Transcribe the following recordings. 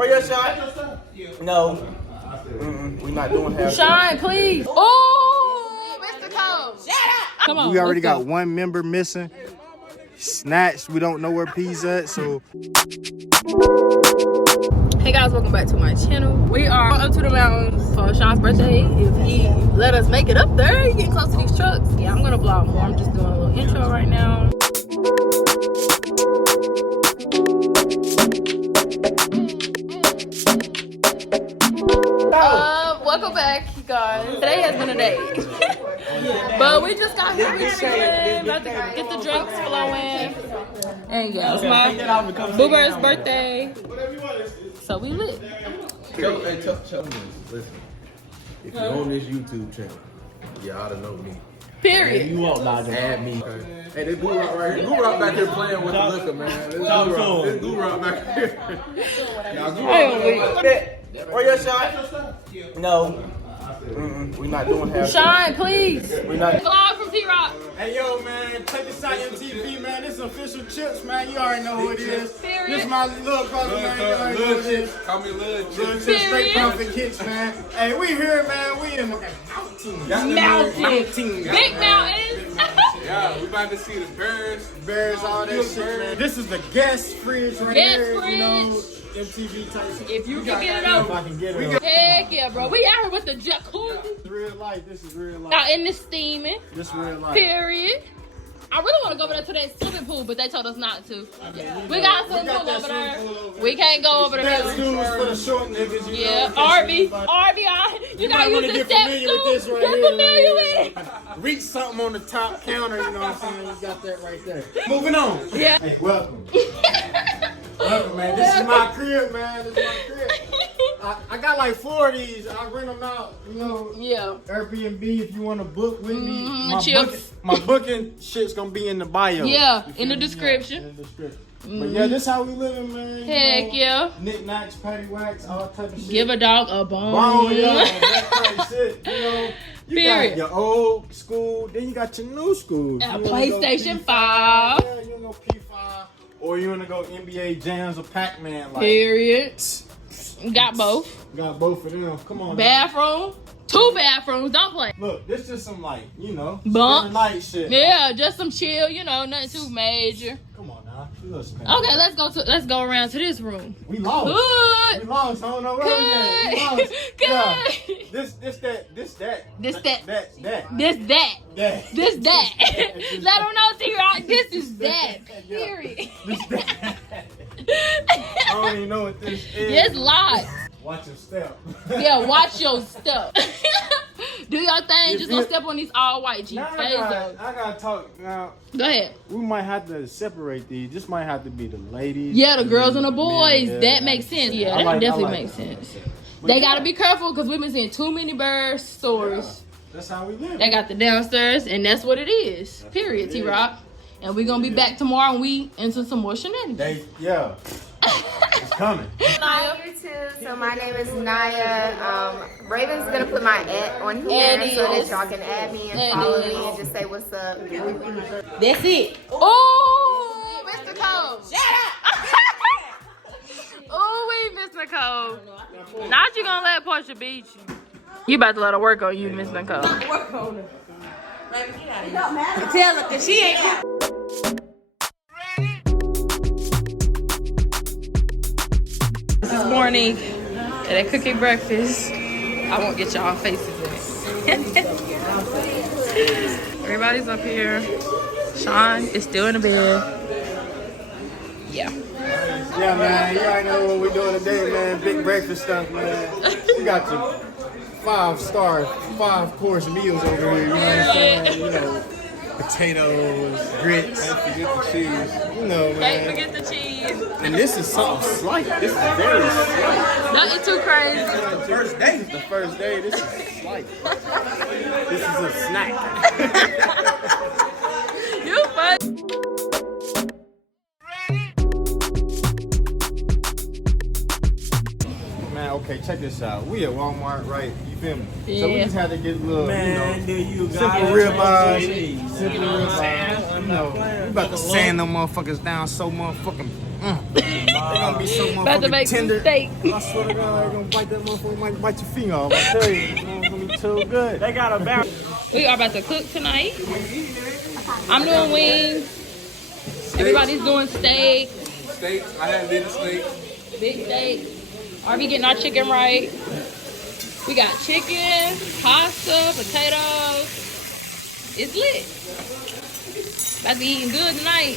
Where your shot? No. We're not doing half. Shine, please. Oh, Mr. Cole. Shut up. Come on. We already got one member missing. Snatched. We don't know where P's at, so. Hey guys, welcome back to my channel. We are up to the mountains for Sean's birthday. If he let us make it up there, he getting close to these trucks. Yeah, I'm gonna vlog more. I'm just doing a little intro right now. Welcome back, you guys. Today has been a day. But we just got here. We chilling, about to get the drinks flowing. And yeah, it's my Boo Bird's birthday. So we lit. Tell me this. Listen, if you're on this YouTube channel, you ought to know me. Period. You won't add me. Hey, this Guru right here. Guru back here playing with the liquor, man. This Guru back here. Where your shot? No. We're not doing half. Shine, please. We're not. Vlog from T-Rock. Hey, yo, man, check this out, MTV, man. This is official chips, man. You already know who it is. Period. This is my little brother, man. You already know who it is. Call me Lil Chips, straight pumping kicks, man. Hey, we here, man. We in the mountain. Big mountains. Yeah, we about to see the Bears, all that shit, man. This is the guest fridge right here. You know, MTV type shit. If you can get it over. If I can get it over. Heck yeah, bro. We out here with the jacuzzi. This is real life. This is real life. Out in the steaming. This is real life. Period. I really want to go over there to that swimming pool, but they told us not to. We got a swimming pool over there. We can't go over there. That stool is for the short niggas, you Yeah, know. RV, you gotta use the step stool. Get familiar with it. Reach something on the top counter, you know what I'm saying? You got that right there. Moving on. Yeah. Hey, welcome. Welcome, man. This is my crib, man. This is my crib. I got like 4 of these. I rent them out, you know. Yeah. Airbnb if you want to book with me. My booking shit's gonna be in the bio. Yeah, in the description. In the description. But yeah, this how we living, man. Heck yeah. Knickknacks, patty wax, all type of shit. Give a dog a bone. Bone, yeah, that kind of shit. You know, you Period. got your old school, then you got your new school. PlayStation 5. Yeah, you know P5. Or you wanna go NBA Jams or Pac-Man like. Period. Got both. Got both of them. Come on. Bathroom. 2 bathrooms. Don't play. Look, this just some like, you know, bump night shit. Yeah, just some chill, you know, nothing too major. Come on now. Okay, let's go around to this room. We lost. Good. We lost. I don't know where we at. We lost. Good. Yeah. This that. This that. This that. That. Let them know, T-Rock, this is that. Yeah. Period. This that. I don't even know what this is. It's live. Watch your step. Yeah, watch your stuff. Do your thing. Just don't step on these all white Jeep. Now I gotta talk now. Go ahead. We might have to separate these. This might have to be the ladies. Yeah, the girls and the boys. Yeah, that makes sense. Yeah, that definitely makes sense. They gotta be careful because we've been seeing too many bird stories. Yeah, that's how we live. They got the downstairs, and that's what it is. Period, T-Rock. And we're gonna be back tomorrow and we into some more shenanigans. Yeah. It's coming. Hi YouTube. So my name is Naya. Raven's gonna put my @ on here so that y'all can add me and follow me and just say what's up. That's it. Oh, Mr. Cole. Shut up. Oh, we Miss Nicole. Not you gonna let Portia beat you. You about to let her work on you, Miss Nicole. Work on her. Baby, get out of here. It don't matter. Tell her, cause she ain't. This morning at a cookie breakfast. I won't get y'all faces in it. Everybody's up here. Sean is still in the bed. Yeah. Yeah, man. You already know what we're doing today, man. Big breakfast stuff, man. You got your 5-star, 5-course meals over here. You know what I'm saying? You know, potatoes, grits. Don't forget the cheese. You know, man. Don't forget the cheese. And this is something slight. This is very slight. Nothing too crazy. This is the first day. This is slight. This is a snack. You fun. Man, okay, check this out. We at Walmart, right? You feel me? Yeah. So we just had to get a little, Man, you you know, simple ribeyes. Simple ribeyes. You know, we about to sand them motherfuckers down so motherfucking. gonna be so About to make some tender. steak. I swear to God, they're gonna bite that motherfucker, might bite your finger off. I tell you, it's gonna be too good. They got a bounce. We are about to cook tonight. I'm doing wings. Everybody's doing steak. Steaks. I hadn't did the steak. Big steak. Are we getting our chicken right? We got chicken, pasta, potatoes. It's lit. About to be eating good tonight.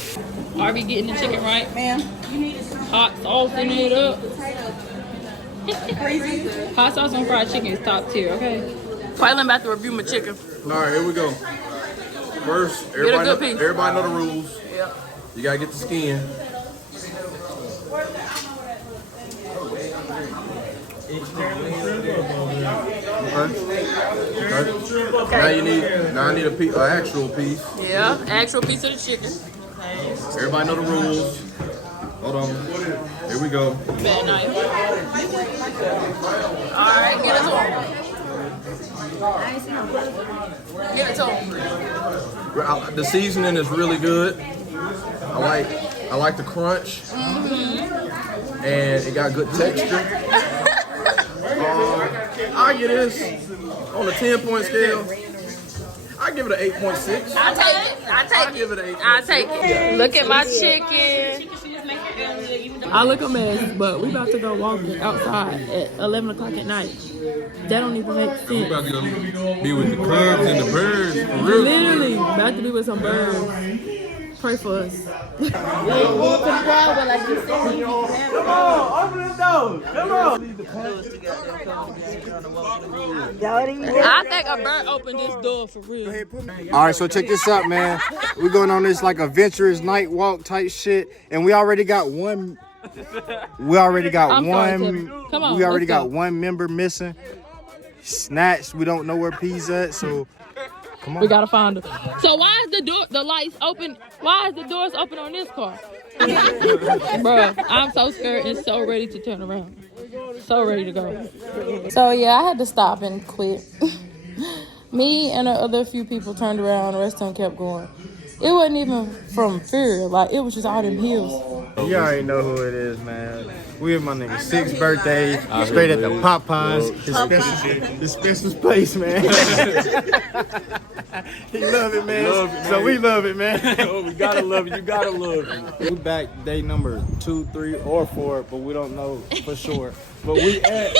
Are we getting the chicken right? Ma'am. Hot sauce in it up. Hot sauce on fried chicken is top tier, okay? Twilight about to review my chicken. All right, here we go. First, everybody know the rules. Yep. You gotta get the skin. Okay. Now I need an actual piece. Yeah, actual piece of the chicken. Everybody know the rules. Hold on. Here we go. Bad knife. Alright, get it to him. Give it to him. The seasoning is really good. I like the crunch. And it got good texture. I get this on a 10-point scale. I give it an 8.6. I give it an 8.6. I take it. Look at my chicken. I look a mess, but we about to go walking outside at 11 o'clock at night. That don't even make sense. We about to go be with the cubs and the birds. For real. Literally, about to be with some birds. Pray for us. Come on, open the door. Come on. I think a bird opened this door for real. All right, so check this out, man. We're going on this like adventurous night walk type shit, and we already got one. We already got I'm sorry, Tim. Come on, We already let's got go. one member missing. Snatched. We don't know where P's at, so come on. We gotta find her. So why is the lights open? Why is the doors open on this car? Bruh, I'm so scared and so ready to turn around. So ready to go. So yeah, I had to stop and quit. Me and the other few people turned around, the rest of them kept going. It wasn't even from fear, like it was just all them hills. You already know who it is, man. We at my nigga's 6th birthday, straight at the Popeyes, his special place, man. He love it, man. So we love it, man. We gotta love it. You gotta love it. We back day number 2, 3, or 4, but we don't know for sure. But we at,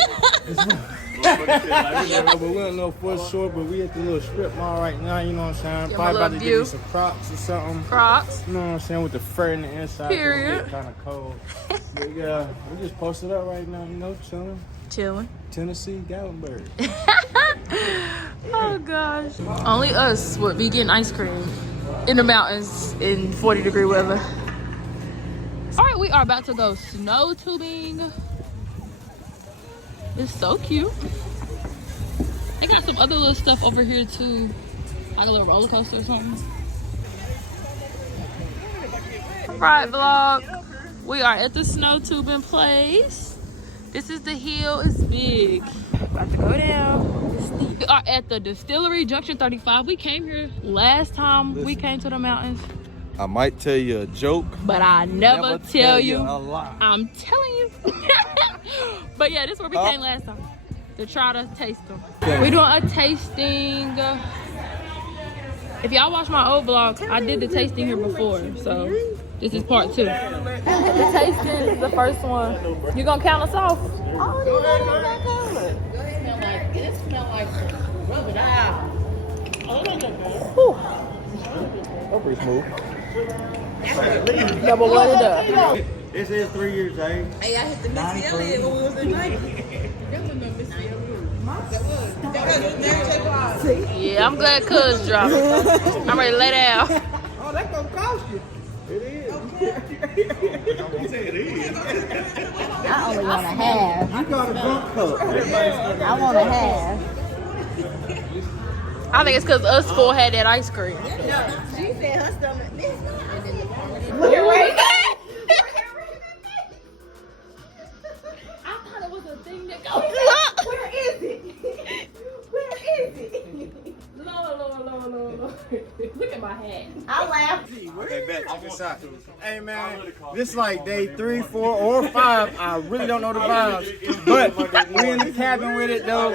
but we don't know for sure. But we at the little strip mall right now. You know what I'm saying? Give Probably my about to little get view. me some Crocs or something. Crocs. You know what I'm saying? With the fur in the inside. Period. Kind of cold. But yeah, we just posted up right now. You know, Chilling. Tennessee, Gatlinburg. Oh gosh. Only us would be getting ice cream in the mountains in 40-degree weather. All right, we are about to go snow tubing. It's so cute. They got some other little stuff over here too, like a little roller coaster or something. Right, vlog. We are at the snow tubing place. This is the hill. It's big. About to go down. We are at the distillery, Junction 35. We came here last time we came to the mountains, I might tell you a joke. but I never tell you. a lie. I'm telling you. But yeah, this is where we came last time to try to taste them. We're doing a tasting. If y'all watch my old vlog, I did the tasting here before, so this is part 2. The tasting is the first one. You gonna count us off? It smells like rub it out. That's pretty smooth. Yeah, but what it does? This is 3 years age. Hey, I hit the Missy Elliott when we was in Nike. Yeah, I'm glad Cuz dropped it. I'm ready to lay down. Oh, that's gonna cost you. I only want a half. You got a drunk cup. I want a half. I think it's because us four had that ice cream. She said her stomach. You're right. I thought it was a thing that goes. Where is it? Where is it? No. Look at my hair. I laughed. Okay, bet. Check this out. Hey, man, this like day 3, 4, or 5. I really don't know the vibes. But we in the cabin with it, though.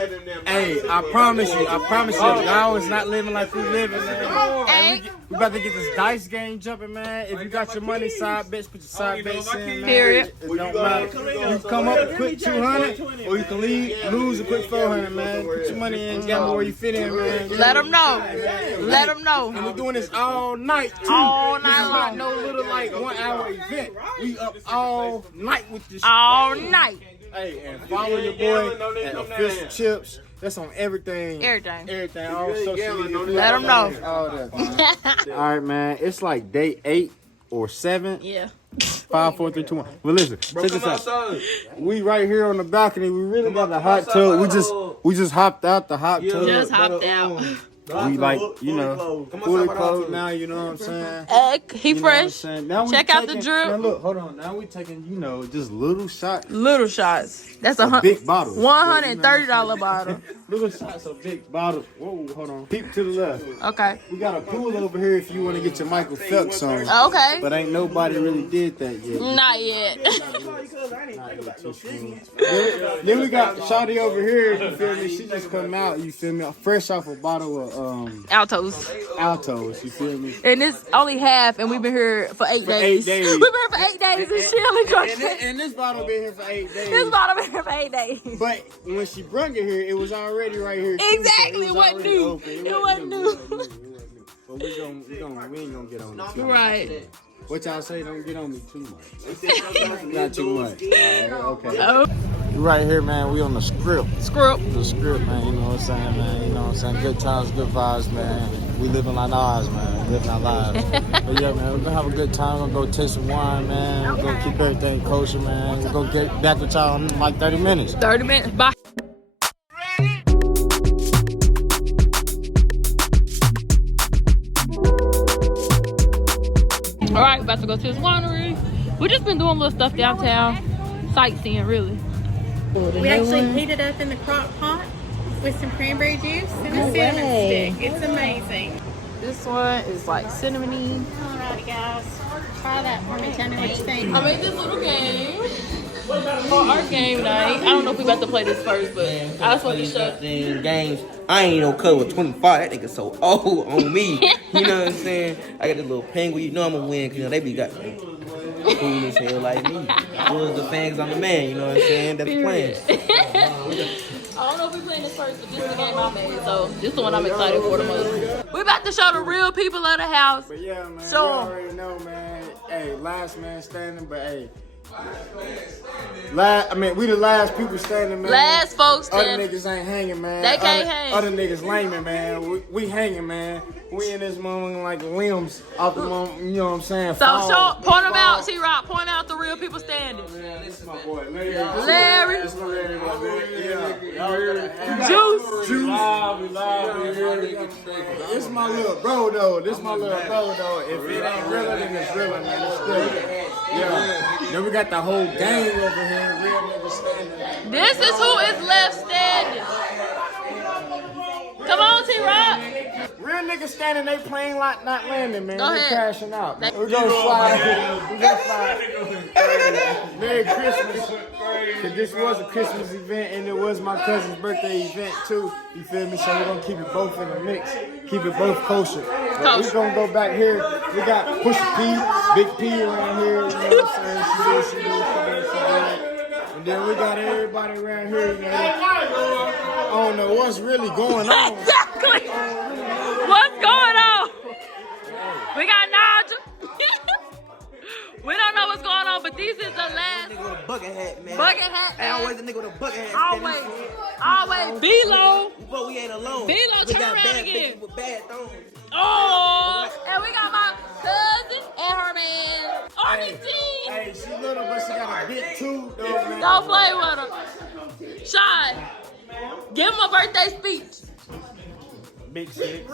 Hey, I promise you, y'all is not living like we living, man. Hey, we about to get this dice game jumping, man. If you got your money side bets, put your side bets in, man. Period. It don't matter. You come up and put 200, or you can lose and put 400, man. Put your money in, gamble where you fit in, man. Let them know. Let them know. And we're doing this all night, too. All night This is not long. no little, like, 1 hour event. We up all night with this All shit. night. Hey, and follow your boy at Official Chips. That's on everything. Everything. All social media. Let them know. All that. All right, man. It's like day 8 or 7. Yeah. 5, 4, 3, 2, 1. Well, listen. Check this out. We right here on the balcony. We really got the hot tub. We just hopped out the hot tub. Just hopped out. We like, you know, fully clothed now, you know what I'm saying? He You know fresh. what I'm saying? Now we Check out the taking- drip. Now look, hold on. Now we taking, you know, just little shots. Little shots. That's a Big bottles. $130 bottle. Little shots of big bottles. Whoa, hold on. Peep to the left. Okay. We got a pool over here if you want to get your Michael Phelps on. Okay. But ain't nobody really did that yet. Not yet. Then we got Shawty over here, you feel me? She just come out, you feel me? Fresh off a bottle of Altos. Altos, you feel me? And it's only half, and we've been here for 8 days. 8 days. We've been here for 8 days, and she only drank it. And this bottle been here for 8 days. This bottle been here for 8 days. But when she brung it here, it was already right here. Too, Exactly, so it wasn't already new. open. It wasn't new. But we ain't gonna get on it too much. Right. What y'all say? Don't get on me too much. Not too much. Alright, okay. Oh. You right here, man. We on the script. Script. The script, man. You know what I'm saying, man. You know what I'm saying. Good times, good vibes, man. We living our lives, man. We living our lives. But yeah, man, we're gonna have a good time. We're gonna go taste some wine, man. We're gonna keep everything kosher, man. We're gonna get back with y'all in like 30 minutes. 30 minutes. Bye. All right, about to go to this winery. We just been doing little stuff downtown, sightseeing really. We actually heat it up in the crock pot with some cranberry juice and a cinnamon stick. It's amazing. This one is like cinnamony. Alrighty, guys. Try that for me. Tell me what you think. I made this little game for our game night. I don't know if we about to play this first, but I just want to show. Games. I ain't no cut with 25. That nigga so old on me. You know what I'm saying? I got this little penguin. You know I'm gonna win because they be got cool as hell like me. Was the fans I'm the man. You know what I'm saying? That's the plan. I don't know if we playing this first, but this is the game I made, so this is the one I'm excited for the most. We about to show the real people of the house. But yeah, man, So- you already know, man. Hey, last man standing, but hey. We the last people standing, man. Last folks Other standing. niggas ain't hanging, man. They can't hang. Other niggas laming, man. We hanging, man. We in this moment like limbs off the moment, you know what I'm saying? So Fall. show, point them out, T-Rock. Point out the real people standing. Man, this is my boy, Larry. Larry. This is my Larry, my boy. Yeah. Juice. We live. This my little bro, though. This my little bro, though. If it ain't realer, then it's realer, man. It's still. Yeah. Then we got the whole gang over here. Real niggas standing. This is who is left standing. Come on, T-Rock. Real niggas standing, they plane like not landing, man. Go They ahead. crashing out. Man. We gonna slide. We gonna slide. Merry Christmas. Cause this was a Christmas event and it was my cousin's birthday event too. You feel me? So we're gonna keep it both in the mix. Keep it both kosher. But we gonna go back here. We got Pusha P, Big P around here. You know what I'm saying? She did. And then we got everybody around here, you know. I don't know what's really going on. Exactly. What's going on? We got Nigel. We don't know what's going on, but these is the last. Nigga with a bucket hat, man. Bucket hat, Hey, man. always a nigga with a bucket hat. Always. B-Lo. But we ain't alone. B-Lo, We turn got around bad again. bitches with bad thongs. Oh, and we got my cousin and her man, Ernestine. Hey, she little, but she got a bit too, though, man. Don't play with her. Sean, give him a birthday speech. Big shit.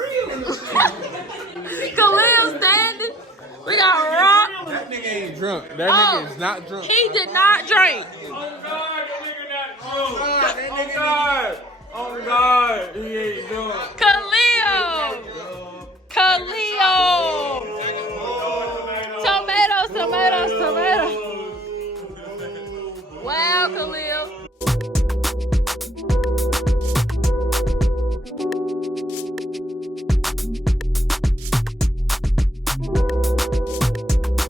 Khalil standing. We got Rock. That nigga ain't drunk. That Oh, nigga is not drunk. He did not drink.